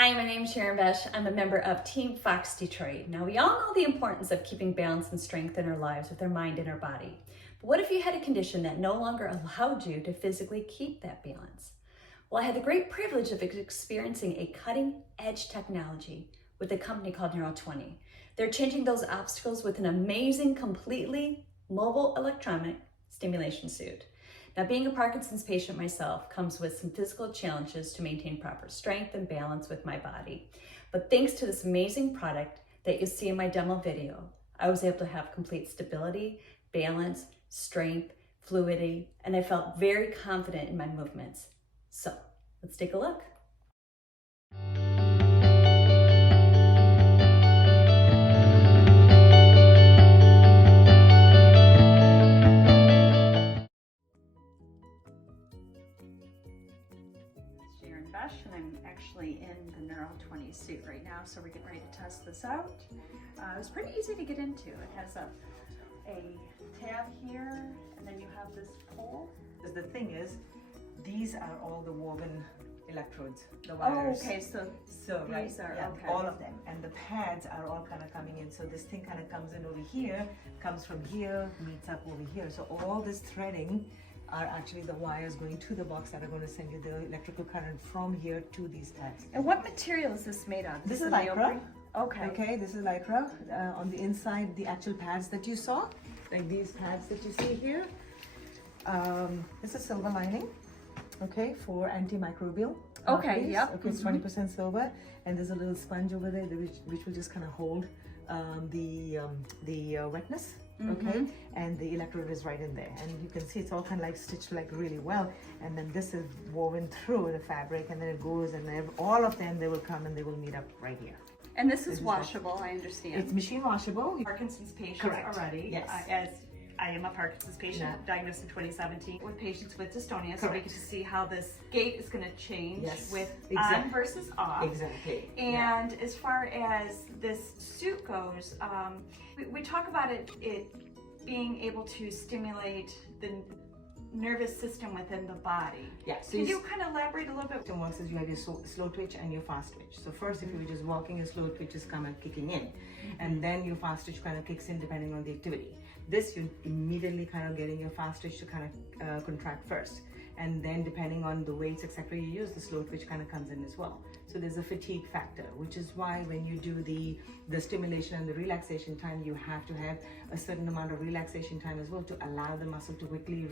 Hi, my name is Sharon Besh. I'm a member of Team Fox Detroit. Now, we all know the importance of keeping balance and strength in our lives with our mind and our body. But what if you had a condition that no longer allowed you to physically keep that balance? Well, I had the great privilege of experiencing a cutting-edge technology with a company called Neuro20. They're changing those obstacles with an amazing, completely mobile electronic stimulation suit. Now, being a Parkinson's patient myself comes with some physical challenges to maintain proper strength and balance with my body. But thanks to this amazing product that you see in my demo video, I was able to have complete stability, balance, strength, fluidity, and I felt very confident in my movements. So let's take a look. And I'm actually in the Neuro20 suit right now, so we're getting ready to test this out. It was pretty easy to get into. It has a tab here, and then you have this pole. The thing is, these are all the woven electrodes, the wires. Oh, okay, so right, these are, yeah, okay. all of them, and the pads are all kind of coming in. So this thing kind of comes in over here, comes from here, meets up over here. So all this threading are actually the wires going to the box that are going to send you the electrical current from here to these pads. And what material is this made of? This is Lycra. Okay. Okay, this is Lycra. On the inside, the actual pads that you saw, like these pads that you see here, this is silver lining, okay, for antimicrobial Okay, properties. yep. Okay, it's 20% silver, and there's a little sponge over there which will just kind of hold the wetness. Okay, and the electrode is right in there, and you can see it's all kind of like stitched like really well, and then this is woven through the fabric, and then it goes, and then all of them, they will come and they will meet up right here. And this is washable, I understand. It's machine washable. Parkinson's patients Correct. already. Yes. As I am a Parkinson's patient, Yeah. diagnosed in 2017 with patients with dystonia, so we Correct. get to see how this gait is going to change Yes, with exactly. on versus off. Exactly. And as far as this suit goes, we talk about it being able to stimulate the nervous system within the body. Yeah. So Can you kind of elaborate a little bit? it works is you have your slow twitch and your fast twitch. So first, if you were just walking, your slow twitch is kind of kicking in, and then your fast twitch kind of kicks in depending on the activity. This, you immediately kind of getting your fast twitch to kind of contract first, and then depending on the weights, etc., you use, the slow twitch kind of comes in as well. So there's a fatigue factor, which is why when you do the stimulation and the relaxation time, you have to have a certain amount of relaxation time as well to allow the muscle to quickly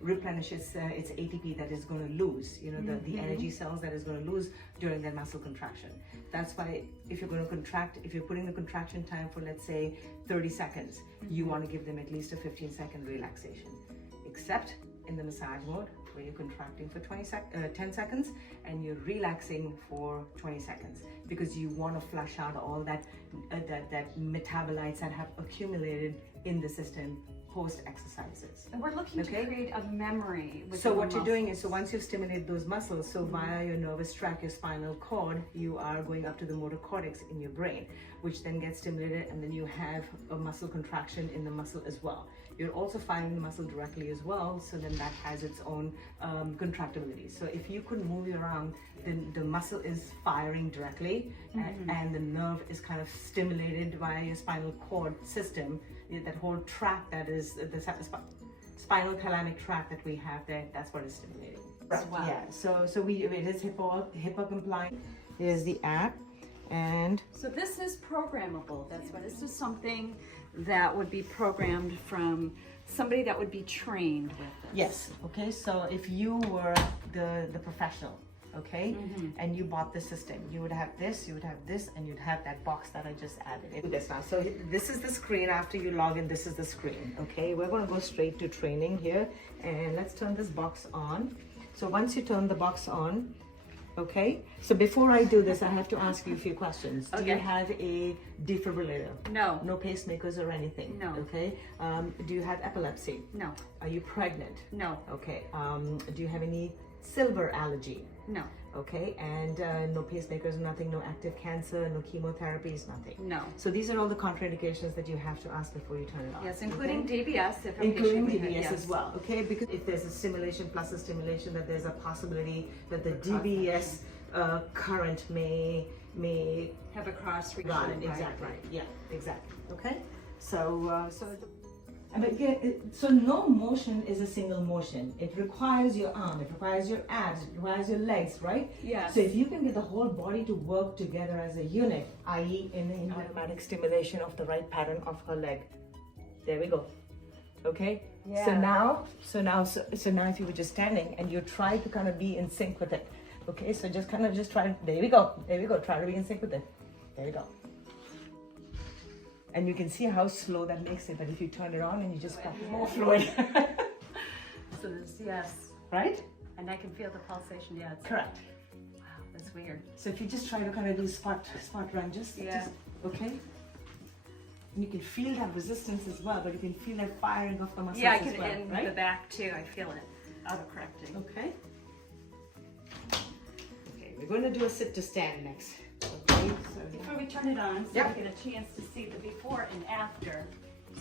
replenish its ATP that is going to lose, you know, the energy cells that is going to lose during that muscle contraction. That's why if you're going to contract, if you're putting the contraction time for, let's say, 30 seconds, you want to give them at least a 15-second relaxation, except in the massage mode, where you're contracting for 10 seconds and you're relaxing for 20 seconds, because you want to flush out all that metabolites that have accumulated in the system post exercises. And we're looking to create a memory. So what you're doing is, so once you've stimulated those muscles, so via your nervous tract, your spinal cord, you are going up to the motor cortex in your brain, which then gets stimulated, and then you have a muscle contraction in the muscle as well. You're also firing the muscle directly as well, so then that has its own contractibility. So if you could move your arm, then the muscle is firing directly, and the nerve is kind of stimulated via your spinal cord system. That whole tract that is the spinal thalamic tract that we have there, that's what is stimulating. Right. Wow. Yeah. So it is HIPAA compliant. Here's the app, and So this is programmable. That's why this is something that would be programmed from somebody that would be trained with this. yes. Okay. So if you were the professional, okay, and you bought the system, you would have this, and you'd have that box that I just added. This now. So this is the screen after you log in. This is the screen. Okay. We're going to go straight to training here, and let's turn this box on. So once you turn the box on, okay, so before I do this, I have to ask you a few questions. Do you have a defibrillator? No. No pacemakers or anything? No. Okay. Do you have epilepsy? No. Are you pregnant? No. Okay. Do you have any silver allergy? No. Okay, and no pacemakers, nothing, no active cancer, no chemotherapies, nothing. No. So these are all the contraindications that you have to ask before you turn it on. Yes, including DBS. If a Including patient would DBS have- as well, okay? Because if there's a stimulation plus a stimulation, that there's a possibility that the DBS current may Have a cross run. region. Exactly. Yeah, exactly. Okay. But again, so no motion is a single motion. It requires your arm, it requires your abs, it requires your legs, right? Yes. So if you can get the whole body to work together as a unit, i.e. in the automatic stimulation of the right pattern of her leg. There we go. Okay? Yeah. So now if you were just standing and you try to kind of be in sync with it. Okay, so just try, there we go, try to be in sync with it. There we go. And you can see how slow that makes it, but if you turn it on and you just got more fluid. So there's, yes. Right? And I can feel the pulsation, yeah. Correct. Wow, that's weird. So if you just try to kind of do spot run, just, okay? And you can feel that resistance as well, but you can feel that firing of the muscles Yeah, I as can, well, in right? the back too, I feel it auto-correcting. Okay. Okay, we're going to do a sit to stand next. Okay, so Before we turn it on, so Yep. I get a chance to see the before and after.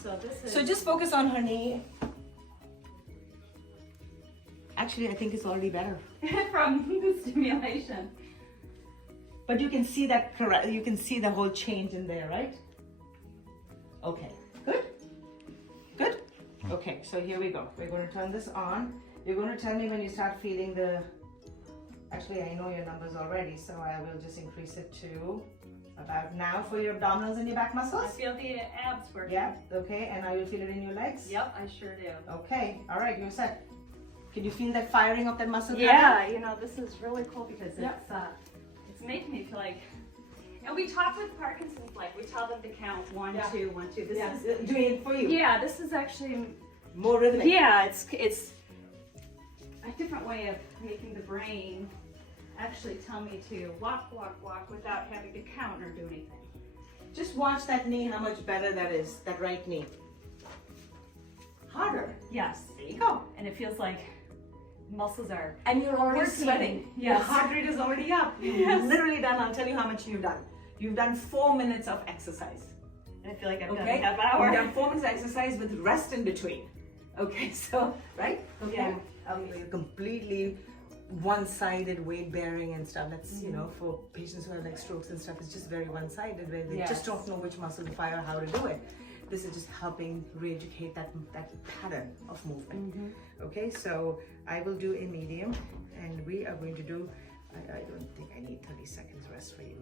So this is... So just focus on her knee. Actually, I think it's already better. from the stimulation. But you can see that correct. You can see the whole change in there, right? Okay, good. Good. Okay, so here we go. We're going to turn this on. You're going to tell me when you start feeling the. Actually, I know your numbers already, so I will just increase it to about now for your abdominals and your back I muscles. feel the abs working. Yeah. Okay, and now you feel it in your legs. Yep, I sure do. Okay. All right, you're set. Can you feel that firing of that muscle? Yeah, you know, this is really cool because Yep. it's making me feel like, and we talk with Parkinson's, like we tell them to count 1, Yeah. 2, 1, 2. This Yeah, is, doing it for you. yeah, this is actually, More rhythmic. yeah, it's a different way of making the brain actually tell me to walk, walk, walk without having to count or do anything. Just watch that knee, how much better that is, that right knee. Harder. Yes. There you go. And it feels like muscles are, And you're already Working. sweating. Yes. Your heart rate is already up. You've Yes. literally done, I'll tell you how much you've done. You've done 4 minutes of exercise. and I feel like I've done Okay? a half hour. You've done 4 minutes of exercise with rest in between. Okay, so, right? Okay. Yeah. You're completely one-sided weight bearing and stuff. That's, you know, for patients who have like strokes and stuff, it's just very one-sided where they just Yes. don't know which muscle to fire, how to do it. This is just helping re-educate that pattern of movement. Okay, so I will do a medium and we are going to do, I don't think I need 30 seconds rest for you.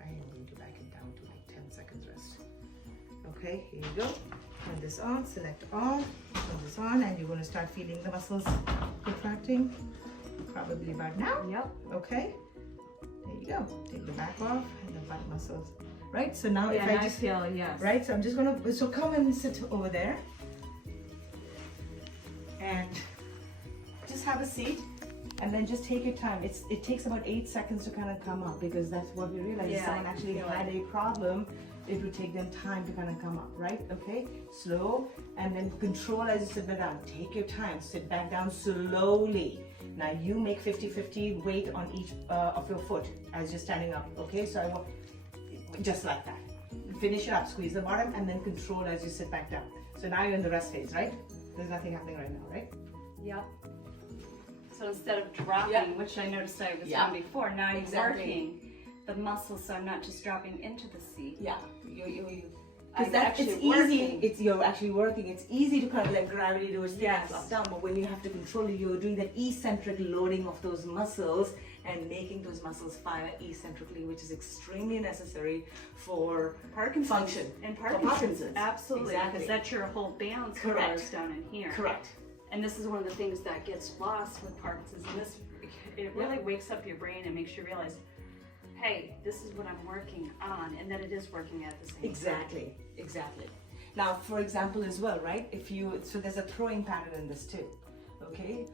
I am going to back it down to like 10 seconds rest. Okay, here you go. Turn this on, select all, turn this on, and you're going to start feeling the muscles contracting. Probably about now. Yep. Okay. There you go. Take the back off and the butt muscles. Right. So now Yeah, if I just feel, yes. right. So I'm just gonna. So come and sit over there. And just have a seat. And then just take your time. It takes about 8 seconds to kind of come up because that's what we realized. If Yeah, someone actually feel had a problem, it would take them time to kind of come up, right? Okay, slow, and then control as you sit back down. Take your time, sit back down slowly. Now you make 50-50 weight on each of your foot as you're standing up, okay? So I want, just like that. Finish it up, squeeze the bottom, and then control as you sit back down. So now you're in the rest phase, right? There's nothing happening right now, right? Yep. So instead of dropping, Yep. which I noticed I was Yep. doing before, now I'm Exactly. working the muscles so I'm not just dropping into the seat. Yeah. I'm Because it's actually easy. working. You're actually working. It's easy to kind of let gravity do its thing and Yes. drop down, but when you have to control it, you're doing that eccentric loading of those muscles and making those muscles fire eccentrically, which is extremely necessary for Parkinson's. function. And For Parkinson's. Absolutely. Exactly. Because that's your whole balance Correct. goes down in here. Correct. And this is one of the things that gets lost with Parkinson's. And this, it really wakes up your brain and makes you realize, hey, this is what I'm working on, and that it is working at the same time. Exactly. Exactly. Now, for example, as well, right? So there's a throwing pattern in this too. Okay.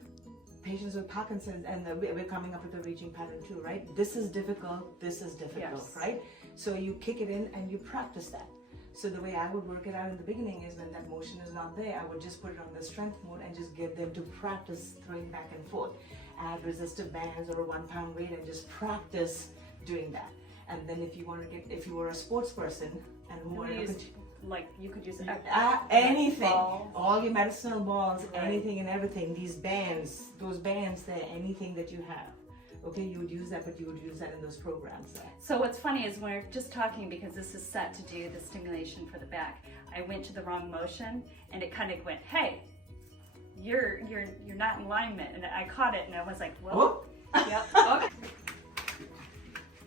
Patients with Parkinson's, and we're coming up with a reaching pattern too, right? This is difficult. This is difficult, Yes. right? So you kick it in and you practice that. So the way I would work it out in the beginning is when that motion is not there, I would just put it on the strength mode and just get them to practice throwing back and forth. Add resistive bands or a 1 pound weight and just practice doing that. And then if you were a sports person and who wanted to you could use anything, balls. all your medicinal balls, Right. anything and everything, these bands, those bands there, anything that you have, okay, you would use that, but you would use that in those programs. So what's funny is when we're just talking, because this is set to do the stimulation for the back, I went to the wrong motion and it kind of went, hey, you're not in alignment, and I caught it and I was like, whoa. Yep. Okay.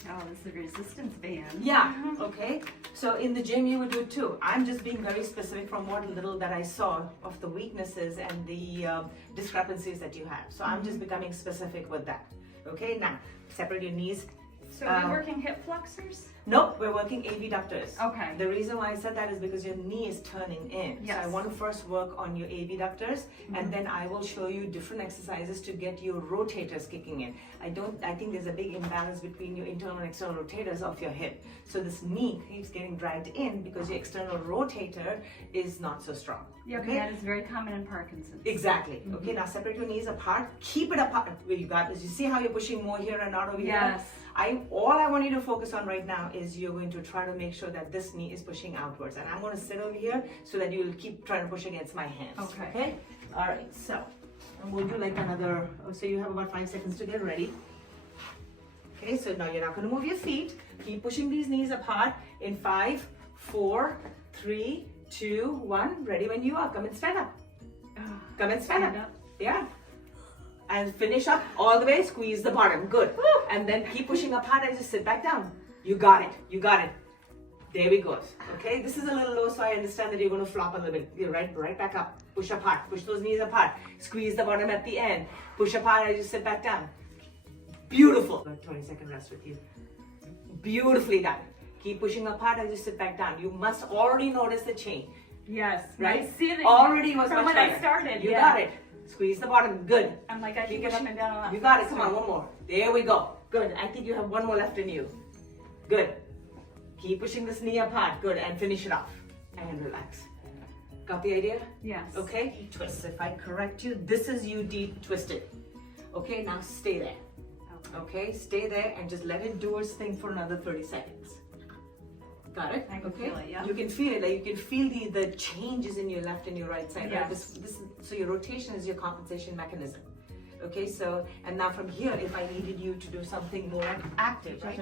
Oh, this is a resistance band. Yeah, okay. So in the gym you would do it too. I'm just being very specific from what little that I saw of the weaknesses and the discrepancies that you have. So I'm just becoming specific with that. Okay, now separate your knees. So are we working hip flexors? Nope, we're working abductors. Okay. The reason why I said that is because your knee is turning in. Yes. So I want to first work on your abductors, and then I will show you different exercises to get your rotators kicking in. I think there's a big imbalance between your internal and external rotators of your hip. So this knee keeps getting dragged in because your external rotator is not so strong. Yeah, okay, that is very common in Parkinson's. Exactly. Okay, now separate your knees apart. Keep it apart. Where you got this. You see how you're pushing more here and not over here? Yes. All I want you to focus on right now is you're going to try to make sure that this knee is pushing outwards, and I'm going to sit over here so that you'll keep trying to push against my hands. Okay. Okay. All right. So, and we'll do like another. So you have about 5 seconds to get ready. Okay. So now you're not going to move your feet. Keep pushing these knees apart in 5, 4, 3, 2, 1. Ready when you are. Come and stand up. Come and stand up. Yeah. And finish up all the way, squeeze the bottom, good. And then keep pushing up hard and just sit back down. You got it, you got it. There we go, okay? This is a little low, so I understand that you're gonna flop a little bit. You're right back up, push up hard, push those knees apart, squeeze the bottom at the end, push up hard and just sit back down. Beautiful. 20-second rest with you. Beautifully done. Keep pushing up hard and just sit back down. You must already notice the change. Yes, right? I see it already was from much when better. I started. You got it. Squeeze the bottom. Good. I'm like, I can Keep get up pushing. and down a lot. You got it. Come on, one more. There we go. Good. I think you have one more left in you. Good. Keep pushing this knee apart. Good. And finish it off. And relax. Got the idea? Yes. Okay. Twist. If I correct you, this is you deep twisted. Okay. Now stay there. Okay. Stay there and just let it do its thing for another 30 seconds. Got it? I can feel it, yeah. You can feel it, like you can feel the changes in your left and your right side. Yes. Right? So your rotation is your compensation mechanism. Okay, so, and now from here, if I needed you to do something more active, right?